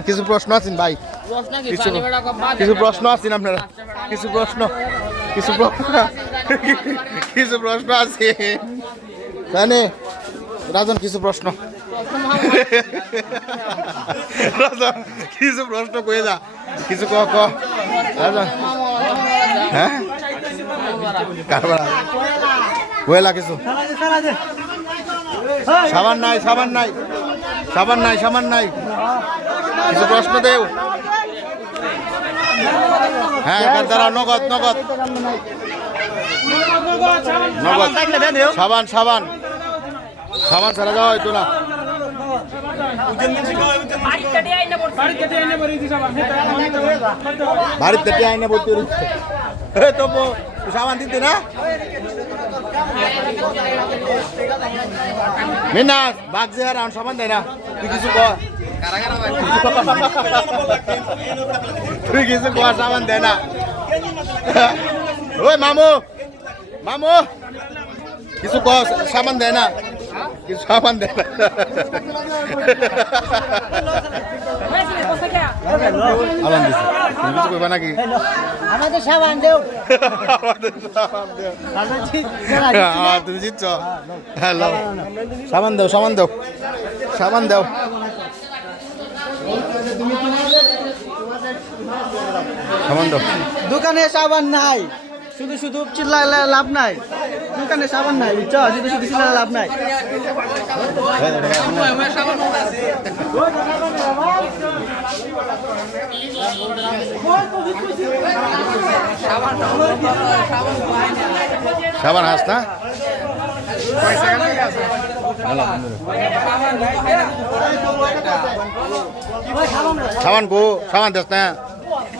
কিছু প্রশ্ন আছেন ভাই? কিছু কিছু প্রশ্ন আছেন আপনারা? কিছু প্রশ্ন? কিছু প্রশ্ন? কিছু প্রশ্ন আছে? জানে রাজন কিছু প্রশ্ন? রাজন কিছু প্রশ্ন কয়ে যা। কিছু ক ক। রাজন। হ্যাঁ? কারবার কয়েলা কিছু। সাবান নাই সাবান নাই। সাবান নাই সাবান নাই। কিছু প্রশ্ন দেও? হ্যাঁ দাঁড়াও নগদ নগদ। নগদ। সাবান সাবান। সাবান ছাড়া যাওয়া হয়তো না। বাড়িতে টেয়ে আইনে বলতে রয়েছে এই তো বো, সাবান দিতে না? মিনাস যে আর সাবান দেয় না। তুই কিছু কর। তুই কিছু কর সাবান দেয় না ওই মামু মামু, কিছু কর সাবান দেয় না। কিছু সাবান দেয় না। আলান দিছে তুমি কিছু কইবা নাকি? আমাদের সাবান দেও। সাবান দেও সাবান দাও। সাবান দাও সাবান দাও দোকানে সাবান নাই। শুধু শুধু চিল্লাইলে লাভ নাই। দোকানে সাবান নাই বুঝছ? শুধু শুধু চিল্লাইলে লাভ নাই। সাবান হাস না? সাবান গো সাবান দেস না।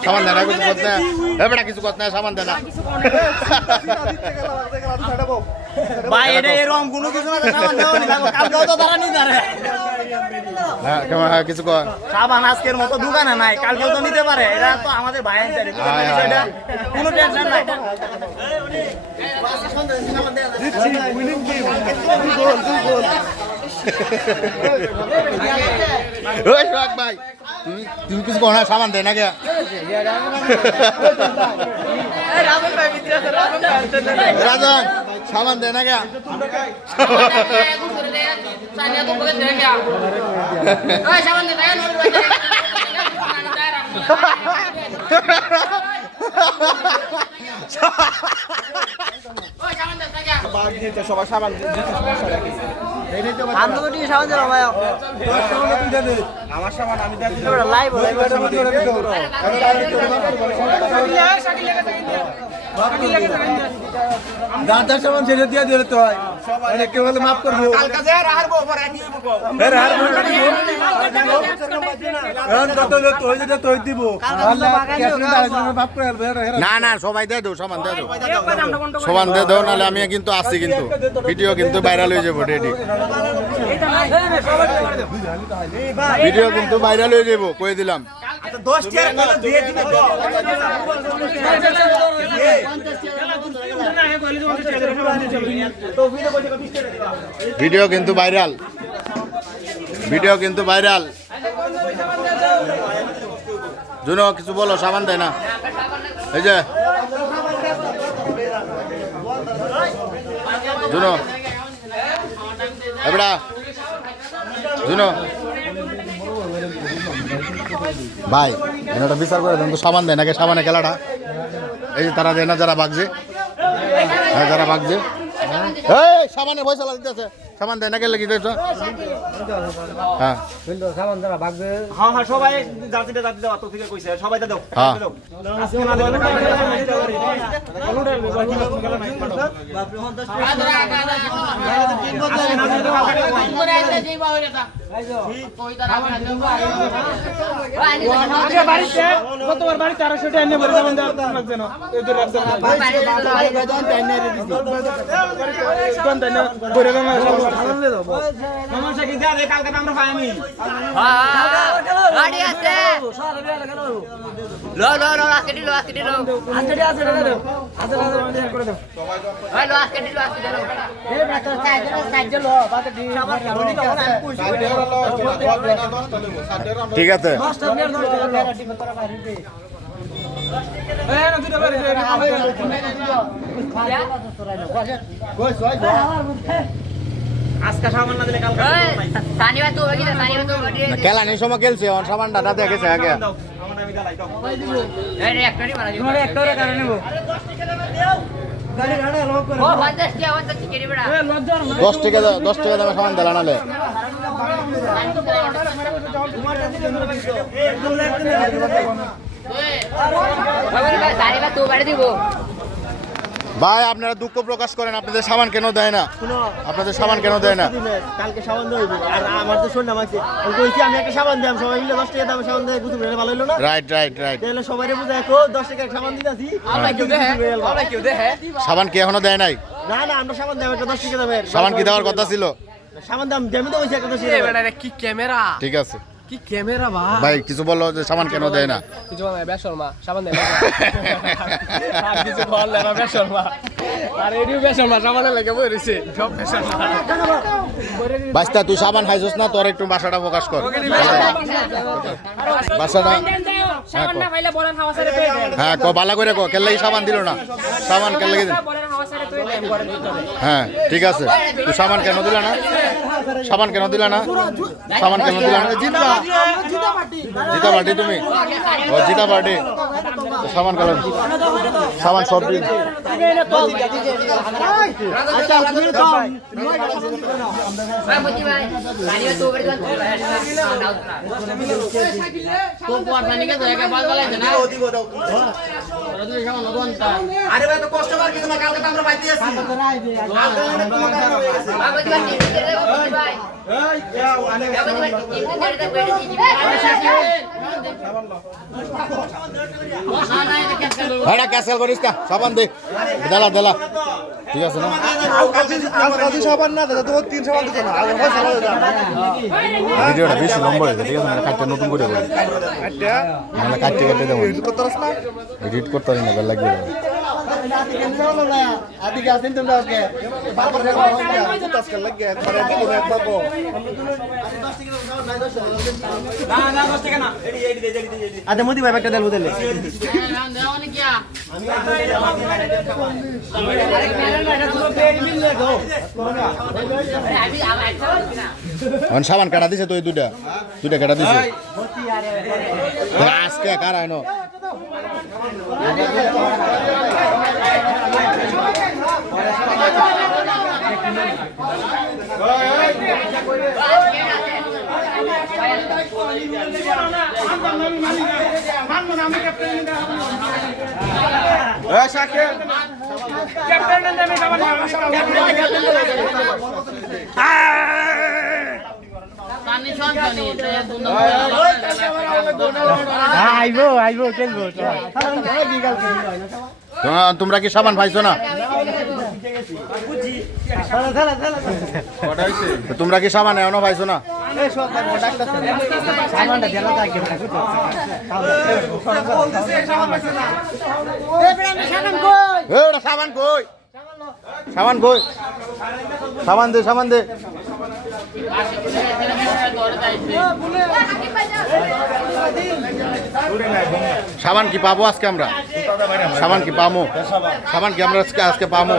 সাবান দেনা কিছু করতে না। এ বেটা কিছু করতে না সাবান দেনা। ভাই এটা এরকম। কোনো কিছু না দেওয়া নি কালকেও তো তারা নি দাঁড়ে হ্যাঁ কেমন হ্যাঁ কিছু কর। সাবান আজকের মতো দোকানে নাই কালকেও তো নিতে পারে। এটা তো আমাদের ভাই আনতে আয়, আয়, আয়। কোনো টেনশন নাই। ওই সোহাগ ভাই তুমি তুমি কিছু কর না সাবান দেয় না কে রাজন সাবান দেয় না কে চানিয়া তো বলে দেখ গয়া ওই সাবান দে দেন ওই ওই সাবান আমরা ঠিক সাবান আমার লাইভ দাদার সামান ছেড়ে দিয়ে দিলে তো হয়। মানে কেউ হলে মাফ করব। দিব। দিব না না সবাই দিয়ে দাও সাবান দিয়ে দাও। সাবান দিয়ে দাও নাহলে আমি কিন্তু আসছি কিন্তু। ভিডিও কিন্তু ভাইরাল হয়ে যাব রেডি ভিডিও কিন্তু ভাইরাল হয়ে যাব কয়ে দিলাম। ভিডিও কিন্তু ভাইরাল। ভিডিও কিন্তু ভাইরাল। জুনো কিছু বলো সাবান দেয় না। এই যে। জুনো। এবড়া জুনো। ভাই এটা বিচার করে দেন তো, সাবান দেয় নাকি সাবানে খেলাটা। এই যে তারা দেয় না যারা বাগছে হ্যাঁ যারা বাগছে। এই সাবানের পয়সা দিতেছে। সাবান দেয় না গেলে কি হ্যাঁ। হ্যাঁ হ্যাঁ সবাই জাতিটা জাতি দাও তো থেকে কইছে সবাই দাও হ্যাঁ। আজকে না দিলে গতবার বাড়ি চারশো টাকা এনে ভরে যাবেন লাগছে না। এই তো ঠিক আছে। ওই সানি ভাই তো বাকি সানি ভাই তো বাকি খেলা নেই সময় খেলছে আমার সামানটা দাদা গেছে আগে। এই রে একটারই মারা তোমার একটারে কারণে নেব। ও পঞ্চাশ টাকা পঞ্চাশ টাকা রে বেড়া। দশ টাকা দশ টাকা দামে সামান দিলা নালে। তো বাড়ি দিব। ভাই আপনারা দুঃখ প্রকাশ করেন আপনাদের সাবান কেন দেয় না? আপনাদের সাবান কেন দেয় না? কালকে সাবান দেবো আর আমার তো শোন না মাঝে আমি কইছি আমি একটা সাবান দিলাম সবাই মিলে দশ টাকা দামে সাবান দেয় গুতুম ভালো হলো না? রাইট রাইট রাইট তাহলে সবাই বুঝে দেখো দশ টাকা সাবান দিতেছি। সাবান কি এখনও দেয় নাই? না না আমরা সাবান দাম একটা দশ টাকা দামে সাবান কি দেওয়ার কথা ছিল? সাবান দাম দেমি তো হয়েছে একটা দশ টাকা দামের। কি ক্যামেরা? ঠিক আছে। কি ক্যামেরা বা? ভাই কিছু বলো যে সামান কেন দেয় না? কিছু বলে বেশর্মা সাবান দেয় আর কিছু বললে না বেশর্মা আর এডিও বেশর্মা সাবানে লেগে বই রইছে সব বেশর্মা বাস্তা তুই সাবান খাইছস না? তোর একটু বাসাটা প্রকাশ কর। বাসাটা সাবান না পাইলে বলেন হাওয়া সারে হ্যাঁ ক বালা করে ক কেল্লাই সাবান দিল না। সাবান কেল্লাই দিল। হ্যাঁ ঠিক আছে। তুই সামান কেন দিলা না? সামান কেন দিলা না? সামান কেন দিলা না? জিতা পার্টি তুমি। ও জিতা পার্টি। সাবান কেন সাবান সব দিন আচ্ছা পর সামান আরে ভাই তো কষ্ট কর কিছু কালকে তো আমরা বাইতে আছি ভাই ভাইটা ক্যান্সেল করিস কা, সাবান দে। দেলা দেলা। ঠিক আছে না? সাবান না দাদা তো তিন সাবান দিত না ভিডিওটা বেশি লম্বা হয়েছে, ঠিক আছে? মানে কাটতে নতুন করে করি। নাহলে কাটতে কাটতে দেবো করতে পারছ না। এডিট করতে পারি না লাগবে আদিকে আসেন তোমরা আজকে। বারবার আজকে লাগে একবার একবার আচ্ছা মোদি ভাই একটা আমি একটা এখন সাবান কাটা দিছে তো এই দুইটা। দুইটা কাটা দিছে। আজকে কার কানি আইবো আইবো খেলব তোমরা- তোমরা কি সাবান পাইছো না? তোমরা কি সাবান এখনও পাইছো না? সাবান কই? সাবান কই? সাবান দে সাবান দে। সাবান কি পাবো আজকে আমরা? সাবান কি পামো? সাবান কি আমরা আজকে আজকে পামো?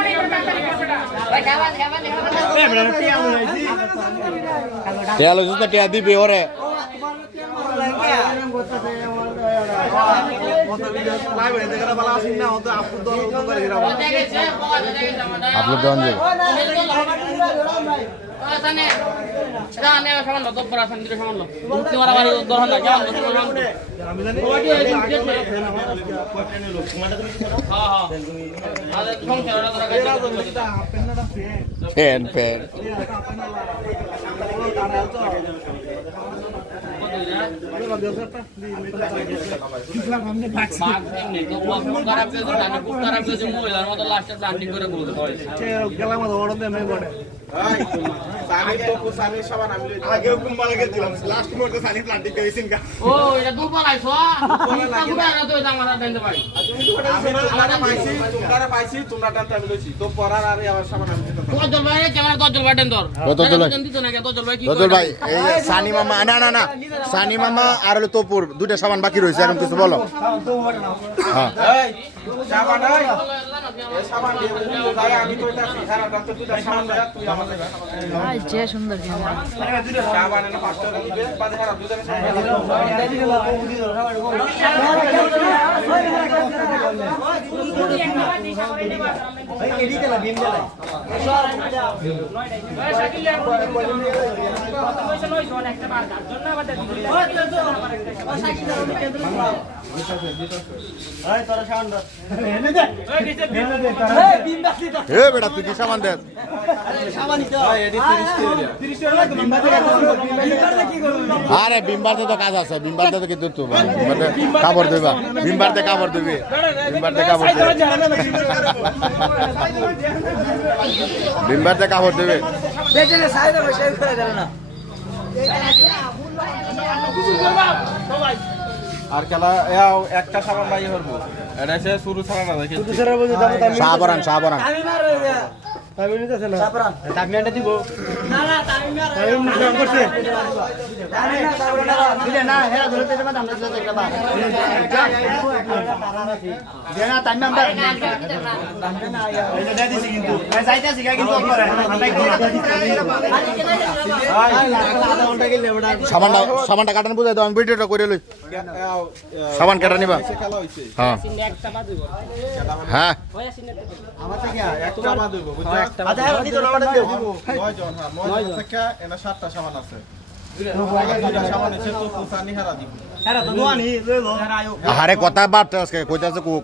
তেল হইছিস না টিয়া দিবি ওরে আপলোড দেওয়ান যাবে ফ্যান। ফ্যান তোমরা পাইছি তোমরা টানতে আমি তো পড়ার আর আমার সামান আমি ভাই ক্যামেরা দজল ভাই দেন ধর। দজ্জল ভাই। দিত না দজল ভাই কি রজল ভাই এই যে সানি মামা না না না সানি মামা আর হলো তোপুর দুইটা সামান বাকি রয়েছে এরকম কিছু বলো। হ্যাঁ। সাবান সাবান সাবান সুন্দর সাবান এনে পাঁচটা দিবে বেটা, তুই কি আরে বিম্বারতে তো কাজ আছে বিম্বারতে তো কিন্তু তো বিম্বারতে কাপড় দিবা বিম্বারতে কাপড় দিবি বিম্বারতে কাপড় দিবি বিম্বারতে কাপড় দিবি আর খেলা একটা সাবান নাই হরবো এটা সে শুরু ছাড়া না দেখি সাবরান সাবরান সাবানটা সাবানটা কাটান বুঝাই দাও আমি ভিডিওটা করে লই সাবান কাটা নিবা হ্যাঁ হ্যাঁ একটা বাদ হইব বুঝছ নয় জন হ্যাঁ নয় জন থেকে এনা সাতটা সাবান আছে। দুইটা। তো হারা কথা আজকে কইতাছে কুক।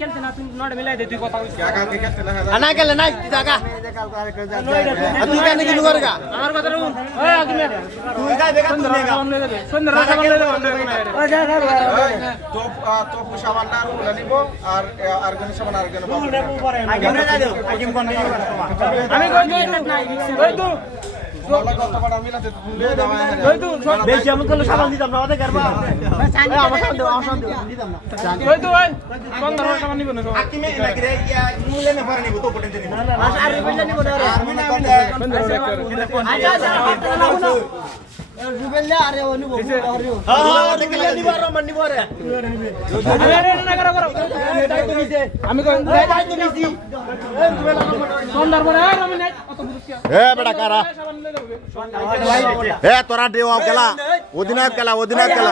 খেলতে না তুই নট মিলাই দে তুই কথা বলছিস কালকে খেলতে না হাজার না গেলে নাই তুই কেন কিনু করে গা আমার কথা শুন ওই আগে তুই যাই বেকার তুই নেগা সুন্দর রাখা বলে দেব টপ টপ সাবান না আর নিব। আর আর কোন সাবান আর কোন আমি কই দই নাই ওই তুই বলা কথা বড় মিলাতে ওই তুই। বেশি আমি করলে সাবান দিতাম না ওদের করবা আমার সামনে দেও আমার সামনে দেও দিতাম না ওই তুই ওই সুন্দর রাখা নিব না কিমে না করে ইয়া মুলে না পারে নিব তো পটেন নিব আর রুবেল নিব না আর মনে মনে আচ্ছা আচ্ছা রুবেল আরে ও নিব হ্যাঁ দেখলে নিব আর মান নিব রে আরে না করো করো আমি কই দায়িত্ব নিছি সুন্দর বলে আর আমি নাই অত বুঝছিস এ বেটা কারা? সাবান দেব এ, তোরা দেও খেলা অধিনায়ক খেলা অধিনায়ক খেলা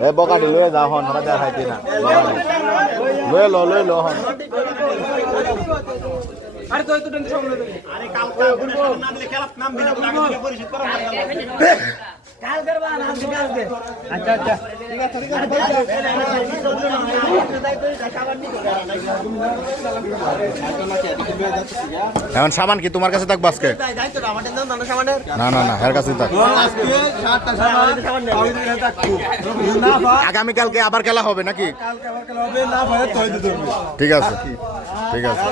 এ বকাটি লয়ে যা হন হরা দেখাইতি না। লয়ে লো লয়ে লো হন। আরে তুই তুই টেনশন লই দেব কাল করবা না কালকে আচ্ছা আচ্ছা। ঠিক আছে ঠিক আছে এখন সামান কি তোমার কাছে থাকব আজকে? না না না না এর কাছে থাক। আজকে আগামীকালকে আবার খেলা হবে নাকি? কালকে আবার খেলা হবে না ভাই তই দিতে হবে। ঠিক আছে। ঠিক আছে।